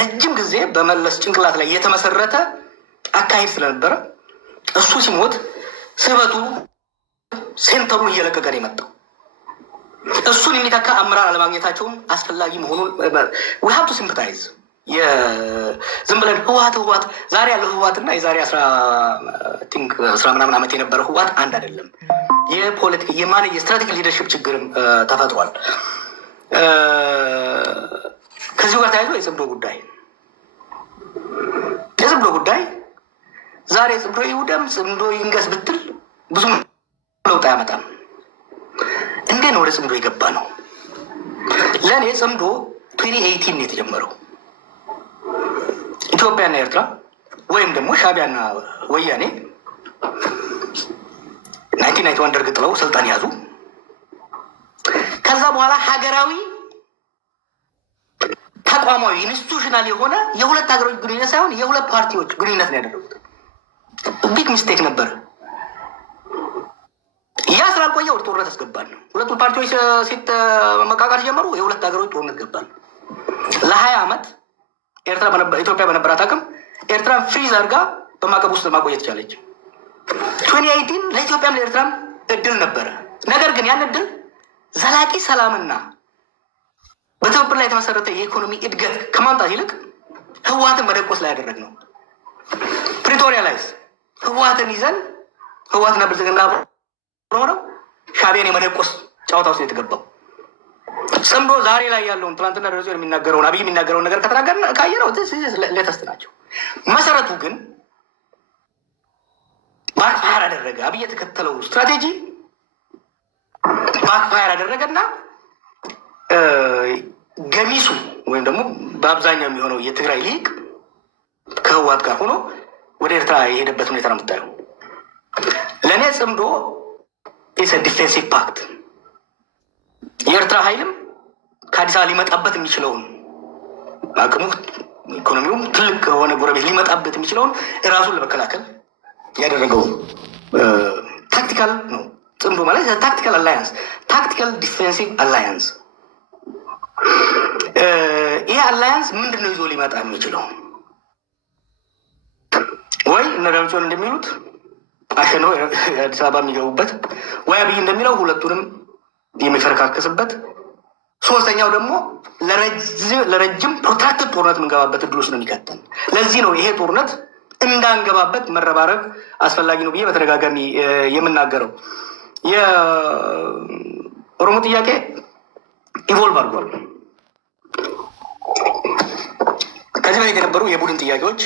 ለረጅም ጊዜ በመለስ ጭንቅላት ላይ የተመሰረተ አካሄድ ስለነበረ እሱ ሲሞት ስበቱ ሴንተሩን እየለቀቀ ነው የመጣው። እሱን የሚተካ አመራር አለማግኘታቸውም አስፈላጊ መሆኑን we have to sympathize። ዝም ብለን ህወሓት ዛሬ ያለው ህወሓትና የዛሬ 10 ምናምን ዓመት የነበረው ህወሓት አንድ አይደለም። የፖለቲካ የስትራቴጂክ ሊደርሽፕ ችግርም ተፈጥሯል። ከዚሁ ጋር ተያይዞ የጽምዶ ጉዳይ ዛሬ ጽምዶ ይውደም ጽምዶ ይንገስ ብትል ብዙ ለውጥ አያመጣም። እንዴት ነው ወደ ጽምዶ የገባ ነው? ለእኔ ጽምዶ 2018 ነው የተጀመረው። ኢትዮጵያና ኤርትራ ወይም ደግሞ ሻዕቢያና ወያኔ 1991 ደርግ ጥለው ስልጣን ያዙ። ከዛ በኋላ ሀገራዊ ተቋማዊ ኢንስቲቱሽናል የሆነ የሁለት ሀገሮች ግንኙነት ሳይሆን የሁለት ፓርቲዎች ግንኙነት ነው ያደረጉት። ቢግ ሚስቴክ ነበር። ያ ስላልቆየ ወደ ጦርነት አስገባን ነው። ሁለቱ ፓርቲዎች ሴት መቃቃር ጀመሩ። የሁለት ሀገሮች ጦርነት ገባን። ለ20 ዓመት ኢትዮጵያ በነበራት አቅም ኤርትራን ፍሪዝ አድርጋ በማዕቀብ ውስጥ ማቆየት ቻለች። 2018 ለኢትዮጵያም ለኤርትራም እድል ነበረ። ነገር ግን ያን እድል ዘላቂ ሰላምና በትብብር ላይ የተመሰረተ የኢኮኖሚ እድገት ከማምጣት ይልቅ ህወሓትን መደቆስ ላይ ያደረግ ነው። ፕሪቶሪያ ላይ ህወሓትን ይዘን ህወሓትና ብልጽግና ሆነው ሻዕቢያን የመደቆስ ጨዋታ ውስጥ የተገባው ጽምዶ ዛሬ ላይ ያለውን ትናንትና ደረጃ የሚናገረውን አብይ የሚናገረውን ነገር ከተናገርን ካየነው ሌተስት ናቸው። መሰረቱ ግን ባክፋየር አደረገ። አብይ የተከተለው ስትራቴጂ ባክፋየር አደረገና ገሚሱ ወይም ደግሞ በአብዛኛው የሚሆነው የትግራይ ሊቅ ከህወሓት ጋር ሆኖ ወደ ኤርትራ የሄደበት ሁኔታ ነው የምታየው። ለእኔ ጽምዶ ኢስ ዲፌንሲቭ ፓክት የኤርትራ ኃይልም ከአዲስ አበባ ሊመጣበት የሚችለውን አቅሙ ኢኮኖሚውም ትልቅ ከሆነ ጎረቤት ሊመጣበት የሚችለውን እራሱን ለመከላከል ያደረገው ታክቲካል ነው። ጽምዶ ማለት ታክቲካል አላያንስ፣ ታክቲካል ዲፌንሲቭ አላያንስ። ይሄ አላያንስ ምንድን ነው ይዞ ሊመጣ የሚችለው? ወይ እነ ደብረጽዮን እንደሚሉት አሸነው አዲስ አበባ የሚገቡበት፣ ወይ አብይ እንደሚለው ሁለቱንም የሚፈረካከስበት፣ ሶስተኛው ደግሞ ለረጅም ፕሮትራክትድ ጦርነት የምንገባበት እድል ውስጥ ነው የሚከተን። ለዚህ ነው ይሄ ጦርነት እንዳንገባበት መረባረብ አስፈላጊ ነው ብዬ በተደጋጋሚ የምናገረው። የኦሮሞ ጥያቄ ኢቮልቭ አድርጓል። ከዚህ በፊት የነበሩ የቡድን ጥያቄዎች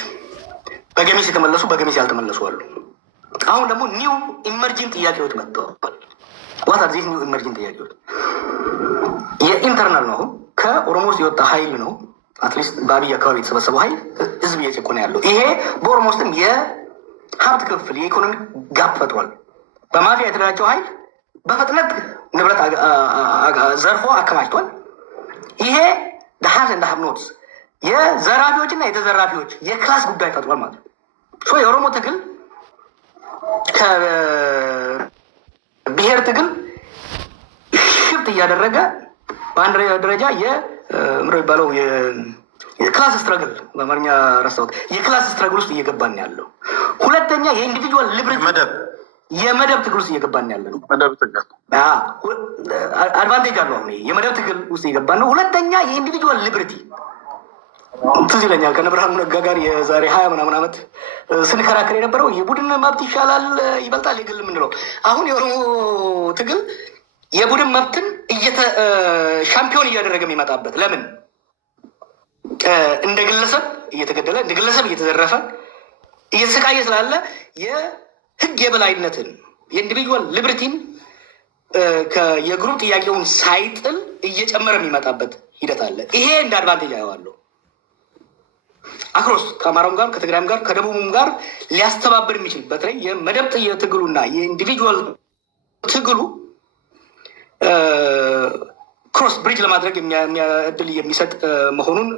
በገሚስ የተመለሱ በገሚስ ያልተመለሱ አሉ። አሁን ደግሞ ኒው ኢመርጂንግ ጥያቄዎች መጥተዋል። ዋት አር ዚስ ኒው ኢመርጂንግ ጥያቄዎች? የኢንተርናል ነው። አሁን ከኦሮሞ ውስጥ የወጣ ሀይል ነው። አትሊስት በአብይ አካባቢ የተሰበሰበው ሀይል ህዝብ እየጨቆነ ያለው ይሄ በኦሮሞ ውስጥም የሀብት ክፍል የኢኮኖሚ ጋፕ ፈጥሯል። በማፊያ የተደራጀው ሀይል በፍጥነት ንብረት ዘርፎ አከማችቷል። ይሄ ሀብት እንደ ሀብኖትስ የዘራፊዎችና የተዘራፊዎች የክላስ ጉዳይ ፈጥሯል ማለት ነው። የኦሮሞ ትግል ከብሔር ትግል ሽፍት እያደረገ በአንድ ደረጃ ምሮ ይባለው የክላስ ስትረግል በአማርኛ ረሳሁት፣ የክላስ ስትረግል ውስጥ እየገባን ያለው። ሁለተኛ የኢንዲቪጁዋል ሊብሬቲ የመደብ ትግል ውስጥ እየገባን ያለ ነው። አድቫንቴጅ አለው። አሁን የመደብ ትግል ውስጥ እየገባን ነው። ሁለተኛ የኢንዲቪጁዋል ሊብሬቲ ትዝ ይለኛል ከነብርሃኑ ነጋ ጋር የዛሬ 20 ምናምን ዓመት ስንከራከር የነበረው የቡድን መብት ይሻላል ይበልጣል የግል የምንለው። አሁን የኦሮሞ ትግል የቡድን መብትን ሻምፒዮን እያደረገ የሚመጣበት ለምን እንደ ግለሰብ እየተገደለ እንደ ግለሰብ እየተዘረፈ እየተሰቃየ ስላለ የህግ የበላይነትን የኢንዲቪጁዋል ሊብሪቲን የግሩፕ ጥያቄውን ሳይጥል እየጨመረ የሚመጣበት ሂደት አለ። ይሄ እንደ አድቫንቴጅ አየዋለሁ። አክሮስ ከአማራውም ጋር ከትግራይም ጋር ከደቡብም ጋር ሊያስተባብር የሚችል በተለይ የመደብ ትግሉና የኢንዲቪጁዋል ትግሉ ክሮስ ብሪጅ ለማድረግ እድል የሚሰጥ መሆኑን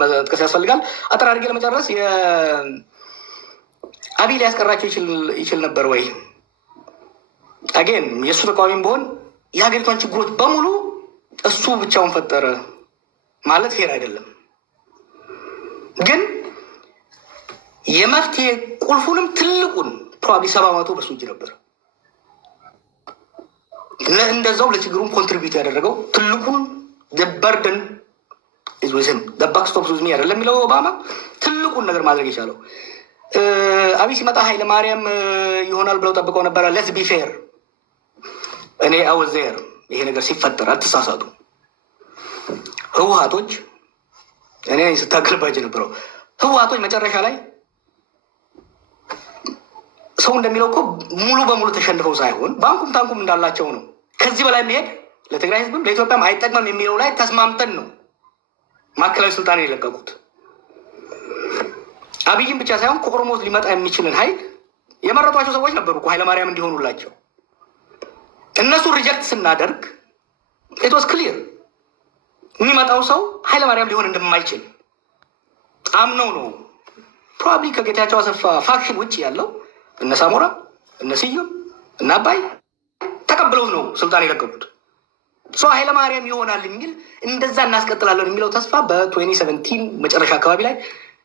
መጥቀስ ያስፈልጋል። አጠር አድርጌ ለመጨረስ አብይ ሊያስቀራቸው ይችል ነበር ወይ? አጌን የእሱ ተቃዋሚም ቢሆን የሀገሪቷን ችግሮች በሙሉ እሱ ብቻውን ፈጠረ ማለት ፌር አይደለም። ግን የመፍትሄ ቁልፉንም ትልቁን ፕሮባብሊ 70% በሱ እጅ ነበር። እንደዛው ለችግሩን ኮንትሪቢዩት ያደረገው ትልቁን በርደን ይዞስም ደባክስቶፕ ዙዝሚ አይደለም የሚለው ኦባማ ትልቁን ነገር ማድረግ የቻለው አብይ ሲመጣ ኃይለ ማርያም ይሆናል ብለው ጠብቀው ነበረ። ሌትስ ቢ ፌር እኔ አወዘር ይሄ ነገር ሲፈጠር አትሳሳቱ። ህወሓቶች እኔ ስታገልባቸው ነበረው ህወሓቶች መጨረሻ ላይ ሰው እንደሚለው እኮ ሙሉ በሙሉ ተሸንፈው ሳይሆን ባንኩም ታንኩም እንዳላቸው ነው። ከዚህ በላይ መሄድ ለትግራይ ህዝብም ለኢትዮጵያም አይጠቅምም የሚለው ላይ ተስማምተን ነው ማዕከላዊ ስልጣን የለቀቁት። አብይም ብቻ ሳይሆን ከኦሮሞ ሊመጣ የሚችልን ኃይል የመረጧቸው ሰዎች ነበሩ እኮ ኃይለማርያም እንዲሆኑላቸው። እነሱ ሪጀክት ስናደርግ ኢት ዋዝ ክሊር የሚመጣው ሰው ኃይለማርያም ሊሆን እንደማይችል አምነው ነው። ፕሮባብሊ ከጌታቸው አሰፋ ፋክሽን ውጭ ያለው እነ ሳሞራ እነ ስዩም እና አባይ ተቀብለውት ነው ስልጣን የለቀቁት። ሰው ኃይለማርያም ይሆናል የሚል እንደዛ እናስቀጥላለን የሚለው ተስፋ በ2017 መጨረሻ አካባቢ ላይ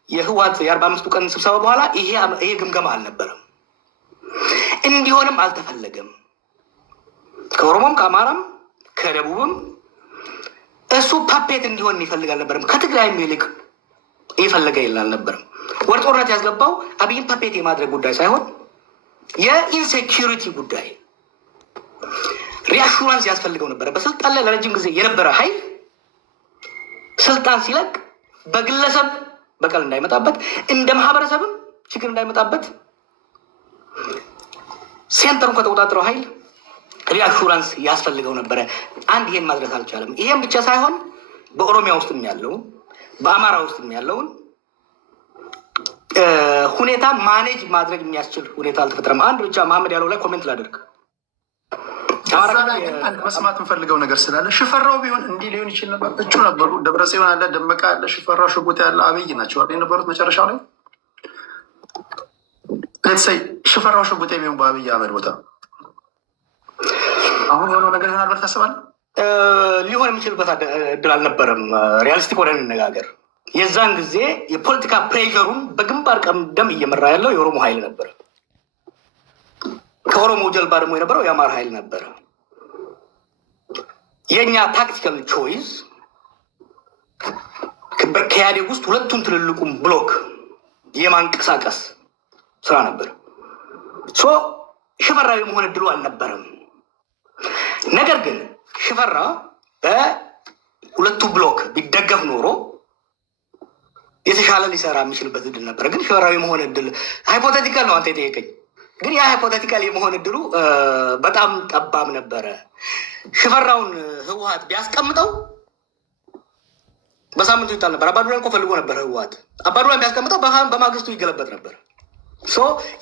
የህወሓት የ45 ቀን ስብሰባ በኋላ ይሄ ግምገማ አልነበረም። እንዲሆንም አልተፈለገም። ከኦሮሞም ከአማራም ከደቡብም እሱ ፓፔት እንዲሆን ይፈልግ አልነበረም። ከትግራይም ይልቅ ይፈልገ ይል አልነበረም። ወደ ጦርነት ያስገባው አብይን ፓፔት የማድረግ ጉዳይ ሳይሆን የኢንሴኪሪቲ ጉዳይ ሪአሹራንስ ያስፈልገው ነበረ። በስልጣን ላይ ለረጅም ጊዜ የነበረ ኃይል ስልጣን ሲለቅ በግለሰብ በቀል እንዳይመጣበት፣ እንደ ማህበረሰብም ችግር እንዳይመጣበት ሴንተሩን ከተቆጣጠረው ኃይል ሪአሹራንስ ያስፈልገው ነበረ። አንድ ይሄን ማድረስ አልቻለም። ይሄን ብቻ ሳይሆን በኦሮሚያ ውስጥም ያለውን በአማራ ውስጥም ያለውን ሁኔታ ማኔጅ ማድረግ የሚያስችል ሁኔታ አልተፈጠረም። አንድ ብቻ መሐመድ ያለው ላይ ኮሜንት ላደርግ መስማት የምፈልገው ነገር ስላለ ሽፈራው ቢሆን እንዲህ ሊሆን ይችል ነበር። እጩ ነበሩ። ደብረጽዮን አለ፣ ደመቀ አለ፣ ሽፈራው ሽጉጤ ያለ አብይ ናቸው የነበሩት መጨረሻው ላይ ሌትሰይ ሽፈራው ሽጉጤ ቢሆን በአብይ አህመድ ቦታ አሁን የሆነው ነገር ይሆናል ብለህ ታስባለህ? ሊሆን የሚችልበት እድል አልነበረም። ሪያሊስቲክ ወደ እንነጋገር። የዛን ጊዜ የፖለቲካ ፕሬሩን በግንባር ቀደም እየመራ ያለው የኦሮሞ ኃይል ነበር። ከኦሮሞ ጀልባ ደግሞ የነበረው የአማራ ኃይል ነበረ። የእኛ ታክቲካል ቾይስ ከኢህአዴግ ውስጥ ሁለቱን ትልልቁም ብሎክ የማንቀሳቀስ ስራ ነበር። ሽፈራዊ መሆን እድሉ አልነበረም። ነገር ግን ሽፈራ በሁለቱ ብሎክ ቢደገፍ ኖሮ የተሻለ ሊሰራ የሚችልበት እድል ነበረ። ግን ሽፈራዊ መሆን እድል ሃይፖቴቲካል ነው አንተ የጠየቀኝ። ግን ያ ሃይፖቴቲካል የመሆን እድሉ በጣም ጠባብ ነበረ። ሽፈራውን ህወሓት ቢያስቀምጠው በሳምንቱ ይጣል ነበር። አባዱላን እኮ ፈልጎ ነበር ህወሓት። አባዱላን ቢያስቀምጠው በማግስቱ ይገለበጥ ነበር።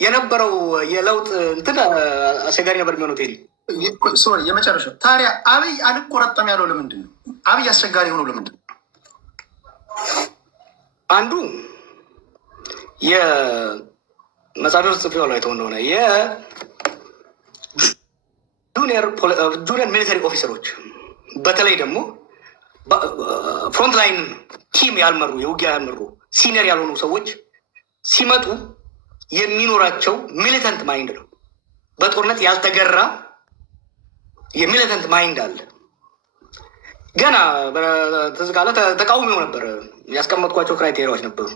የነበረው የለውጥ እንትን አስቸጋሪ ነበር የሚሆነው። ቴዲ የመጨረሻው ታዲያ አብይ አልቆረጠም ያለው ለምንድን ነው? አብይ አስቸጋሪ ሆኖ ለምንድን ነው? አንዱ የመጽሐፍ ውስጥ ጽፌው ላይ ተው እንደሆነ የጁኒየር ሚሊተሪ ኦፊሰሮች በተለይ ደግሞ ፍሮንት ላይን ቲም ያልመሩ የውጊያ ያልመሩ ሲኒየር ያልሆኑ ሰዎች ሲመጡ የሚኖራቸው ሚሊተንት ማይንድ ነው። በጦርነት ያልተገራ የሚሊተንት ማይንድ አለ። ገና ትዝ ካለ ተቃውሞ ነበር። ያስቀመጥኳቸው ክራይቴሪያዎች ነበሩ።